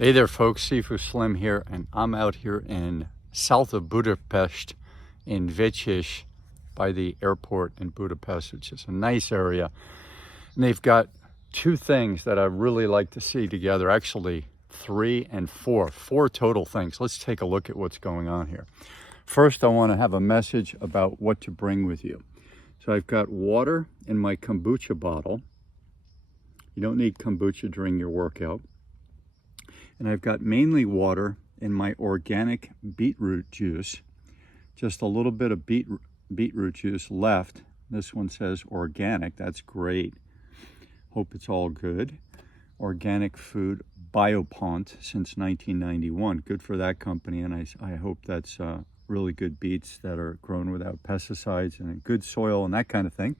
Hey there folks, Sifu Slim here, and I'm out here in south of Budapest in Vichy by the airport in Budapest, which is a nice area. And they've got two things that I really like to see together, actually three and four total things. Let's take a look at what's going on here. First, I want to have a message about what to bring with you. So I've got water in my kombucha bottle. You don't need kombucha during your workout. And I've got mainly water in my organic beetroot juice. Just a little bit of beetroot juice left. This one says organic, that's great. Hope it's all good. Organic food, Biopont since 1991. Good for that company, and I hope that's really good beets that are grown without pesticides and in good soil and that kind of thing.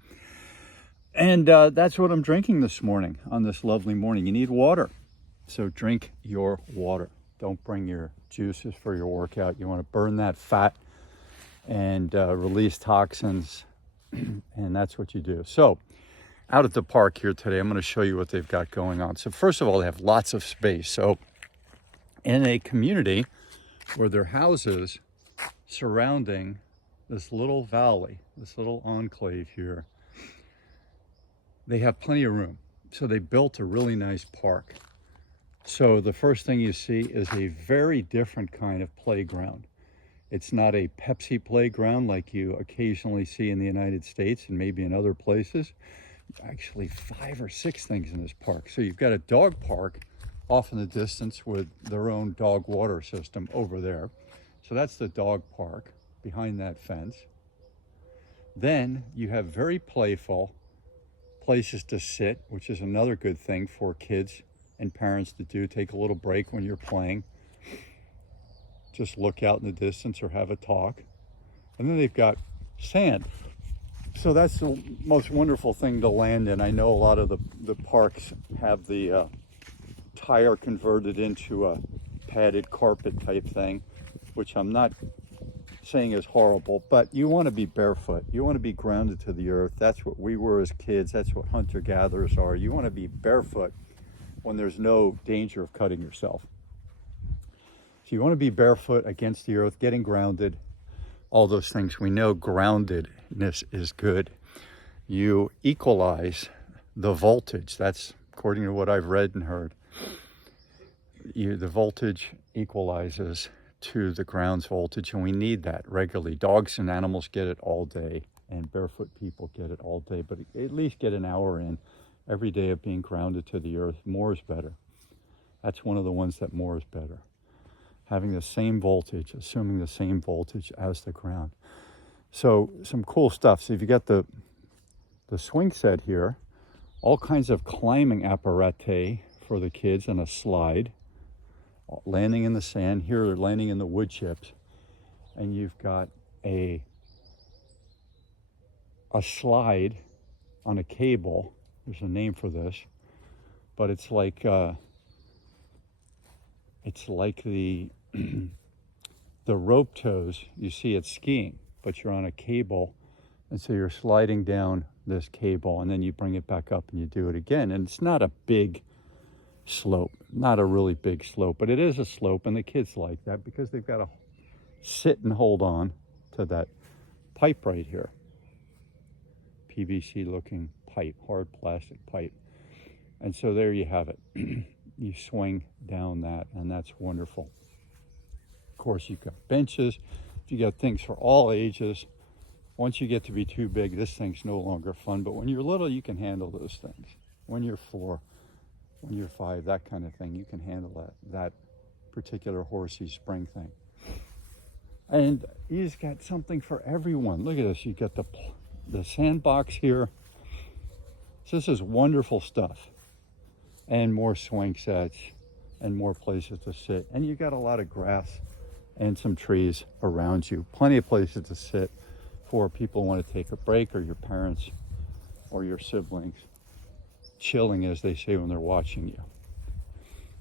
And that's what I'm drinking this morning on this lovely morning. You need water. So drink your water. Don't bring your juices for your workout. You want to burn that fat and release toxins, and that's what you do. So out at the park here today, I'm going to show you what they've got going on. So first of all, they have lots of space. So in a community where there are houses surrounding this little valley, this little enclave here, they have plenty of room. So they built a really nice park. So the first thing you see is a very different kind of playground. It's not a Pepsi playground like you occasionally see in the United States and maybe in other places. Actually 5 or 6 things in this park. So you've got a dog park off in the distance with their own dog water system over there. So that's the dog park behind that fence. Then you have very playful places to sit, which is another good thing for kids and parents to do. Take a little break when you're playing. Just look out in the distance or have a talk. And then they've got sand. So that's the most wonderful thing to land in. I know a lot of the parks have the tire converted into a padded carpet type thing, which I'm not saying is horrible, but you want to be barefoot. You want to be grounded to the earth. That's what we were as kids. That's what hunter-gatherers are. You want to be barefoot when there's no danger of cutting yourself. So you want to be barefoot against the earth, getting grounded, all those things. We know groundedness is good. You equalize the voltage. That's according to what I've read and heard. The voltage equalizes to the ground's voltage, and we need that regularly. Dogs and animals get it all day, and barefoot people get it all day, but at least get an hour in every day of being grounded to the earth. More is better. That's one of the ones that more is better. Having the same voltage, assuming the same voltage as the ground. So some cool stuff. So if you got the swing set here, all kinds of climbing apparatus for the kids and a slide, landing in the sand. Here they're landing in the wood chips. And you've got a slide on a cable. There's a name for this, but it's like the the rope tows you see at skiing, but you're on a cable, and so you're sliding down this cable, and then you bring it back up and you do it again. And it's not a big slope, not a really big slope, but it is a slope, and the kids like that because they've got to sit and hold on to that pipe right here. PVC looking pipe, hard plastic pipe. And so there you have it. You swing down that, and that's wonderful. Of course, you've got benches. You got things for all ages. Once you get to be too big, this thing's no longer fun. But when you're little, you can handle those things. When you're 4, when you're 5, that kind of thing, you can handle that particular horsey spring thing. And you just got something for everyone. Look at this. You got the sandbox here. So this is wonderful stuff. And more swing sets and more places to sit. And you got a lot of grass and some trees around you. Plenty of places to sit for people who want to take a break, or your parents or your siblings chilling, as they say, when they're watching you.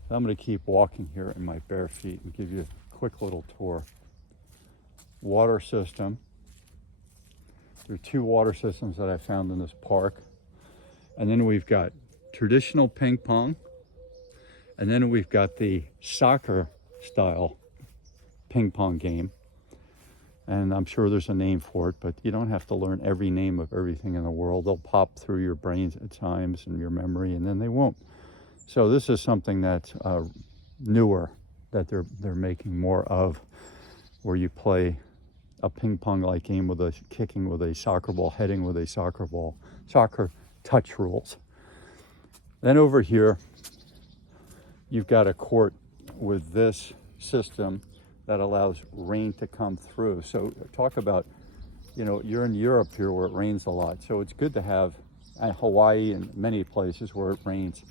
I'm going to keep walking here in my bare feet and give you a quick little tour. Water system. There are 2 water systems that I found in this park. And then we've got traditional ping pong, And then we've got the soccer style ping pong game. And I'm sure there's a name for it, but you don't have to learn every name of everything in the world. They'll pop through your brains at times and your memory, and then they won't. So this is something that's newer that they're making more of, where you play a ping pong like game with a kicking with a soccer ball, heading with a soccer ball, soccer touch rules. Then over here, you've got a court with this system that allows rain to come through. So talk about, you know, you're in Europe here where it rains a lot. So it's good to have, Hawaii and many places where it rains,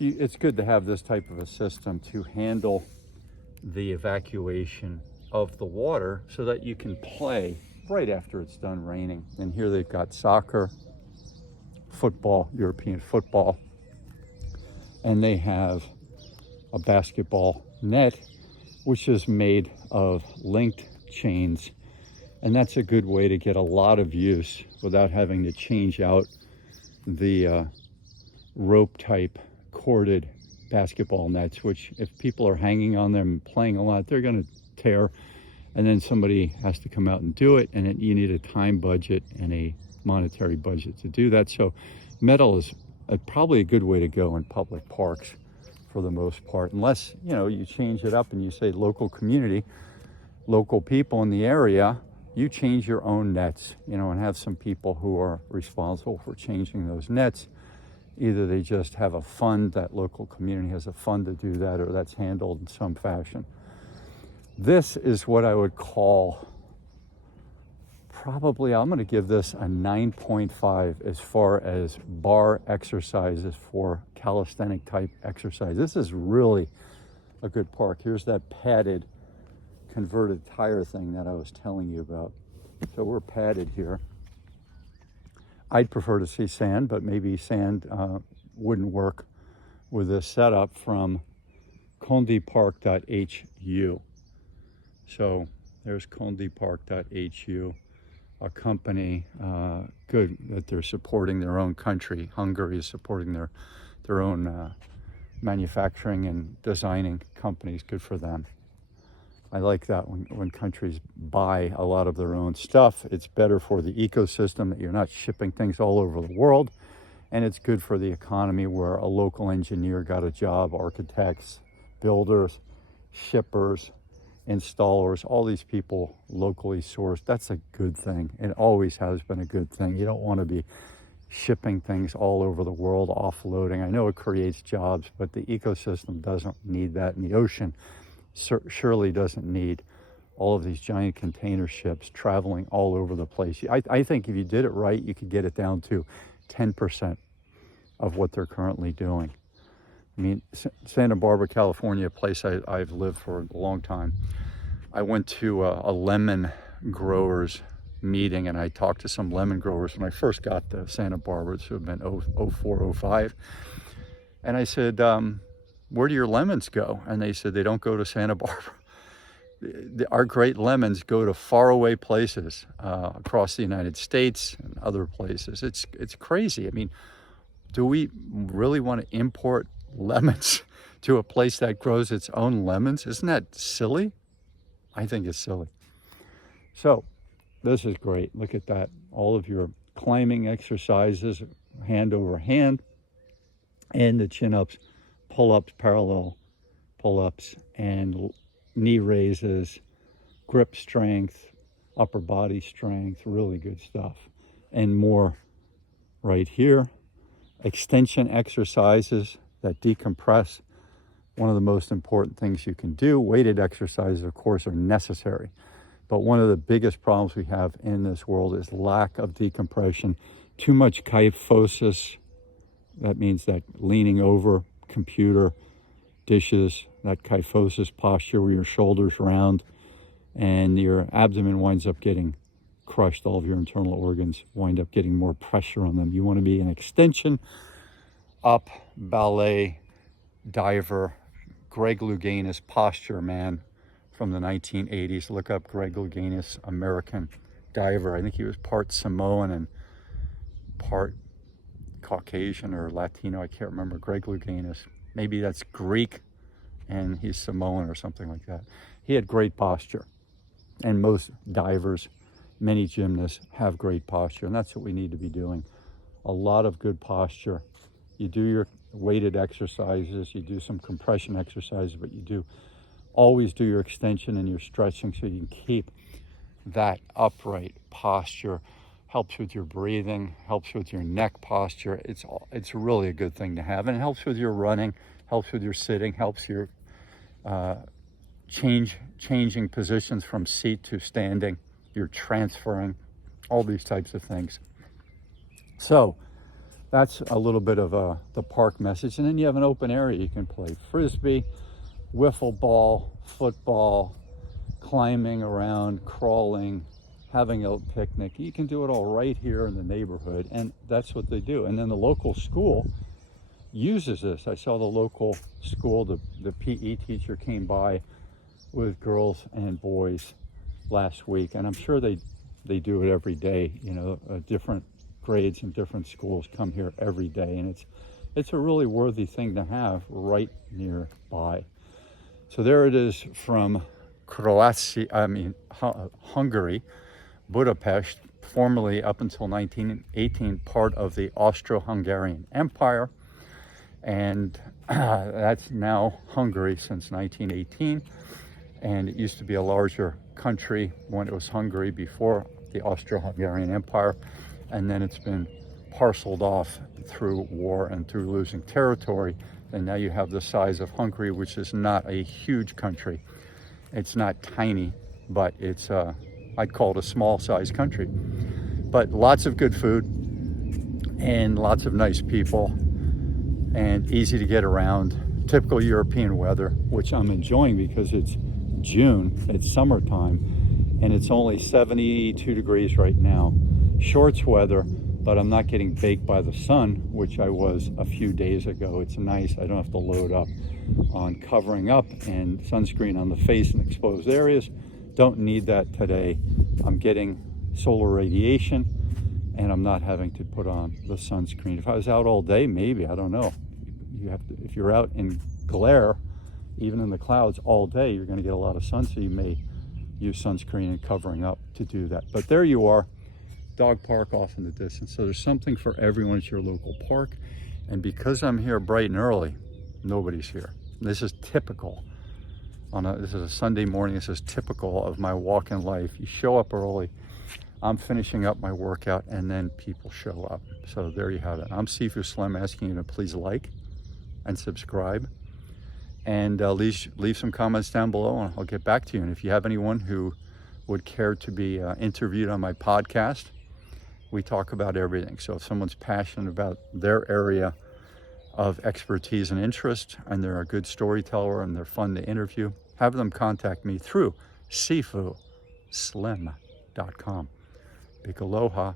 it's good to have this type of a system to handle the evacuation of the water so that you can play right after it's done raining. And here they've got soccer, football, European football, and they have a basketball net, which is made of linked chains. And that's a good way to get a lot of use without having to change out the rope type corded basketball nets, which if people are hanging on them playing a lot, they're going to tear. And then somebody has to come out and do it. And you need a time budget and a monetary budget to do that. So metal is probably a good way to go in public parks for the most part, unless, you know, you change it up and you say local community, local people in the area, you change your own nets, you know, and have some people who are responsible for changing those nets. Either they just have a fund, that local community has a fund to do that, or that's handled in some fashion. This is what I would call, probably, I'm going to give this a 9.5 as far as bar exercises for calisthenic type exercise. This is really a good park. Here's that padded converted tire thing that I was telling you about. So we're padded here. I'd prefer to see sand, but maybe sand wouldn't work with this setup from condipark.hu. So there's condipark.hu, a company, good that they're supporting their own country. Hungary is supporting their own manufacturing and designing companies. Good for them. I like that when countries buy a lot of their own stuff. It's better for the ecosystem that you're not shipping things all over the world. And it's good for the economy where a local engineer got a job, architects, builders, shippers, installers, all these people locally sourced. That's a good thing. It always has been a good thing. You don't want to be shipping things all over the world, offloading. I know it creates jobs, but the ecosystem doesn't need that. And the ocean surely doesn't need all of these giant container ships traveling all over the place. I think if you did it right, you could get it down to 10% of what they're currently doing. I mean, Santa Barbara, California, a place I've lived for a long time. I went to a lemon growers meeting, and I talked to some lemon growers when I first got to Santa Barbara. This would have been 04, 05. And I said, where do your lemons go? And they said, they don't go to Santa Barbara. Our great lemons go to faraway places across the United States and other places. It's crazy. I mean, do we really want to import lemons to a place that grows its own lemons? Isn't that silly? I think it's silly. So this is great. Look at that. All of your climbing exercises, hand over hand, and the chin-ups, pull-ups, parallel pull-ups, and knee raises, grip strength, upper body strength, really good stuff. And more right here. Extension exercises that decompress. One of the most important things you can do. Weighted exercises, of course, are necessary. But one of the biggest problems we have in this world is lack of decompression. Too much kyphosis. That means that leaning over computer, dishes, that kyphosis posture where your shoulders round and your abdomen winds up getting crushed. All of your internal organs wind up getting more pressure on them. You want to be an extension, up, ballet, diver. Greg Louganis, posture man from the 1980s. Look up Greg Louganis, American diver. I think he was part Samoan and part Caucasian or Latino. I can't remember. Greg Louganis, maybe that's Greek and he's Samoan or something like that. He had great posture. And most divers, many gymnasts have great posture, and that's what we need to be doing. A lot of good posture. You do your weighted exercises, you do some compression exercises, but you always do your extension and your stretching so you can keep that upright posture. Helps with your breathing, helps with your neck posture. It's really a good thing to have, and it helps with your running, helps with your sitting, helps your changing positions from seat to standing. You're transferring, all these types of things. So that's a little bit of the park message. And then you have an open area. You can play frisbee, wiffle ball, football, climbing around, crawling, having a picnic. You can do it all right here in the neighborhood, and that's what they do. And then the local school uses this. I saw the local school, the PE teacher came by with girls and boys last week, and I'm sure they do it every day. You know, different grades and different schools come here every day, and it's a really worthy thing to have right nearby. So there it is from Hungary, Budapest, formerly up until 1918 part of the Austro-Hungarian Empire, and that's now Hungary since 1918. And it used to be a larger country when it was Hungary before the Austro-Hungarian Empire, and then it's been parceled off through war and through losing territory, and now you have the size of Hungary, which is not a huge country. It's not tiny, but it's I'd call it a small size country, but lots of good food and lots of nice people and easy to get around. Typical European weather, which I'm enjoying because it's June, it's summertime, and it's only 72 degrees right now. Shorts weather, but I'm not getting baked by the sun, which I was a few days ago. It's nice. I don't have to load up on covering up and sunscreen on the face and exposed areas. Don't need that today. I'm getting solar radiation, and I'm not having to put on the sunscreen. If I was out all day, maybe, I don't know. You have to, if you're out in glare, even in the clouds all day, you're going to get a lot of sun, so you may use sunscreen and covering up to do that. But there you are, dog park off in the distance. So there's something for everyone at your local park. And because I'm here bright and early, nobody's here. This is typical. This is a Sunday morning. This is typical of my walk-in life. You show up early, I'm finishing up my workout, and then people show up. So there you have it. I'm Sifu Slim, asking you to please like and subscribe, and leave some comments down below, and I'll get back to you. And if you have anyone who would care to be interviewed on my podcast, we talk about everything. So if someone's passionate about their area of expertise and interest, and they're a good storyteller and they're fun to interview, have them contact me through sifuslim.com. Big aloha.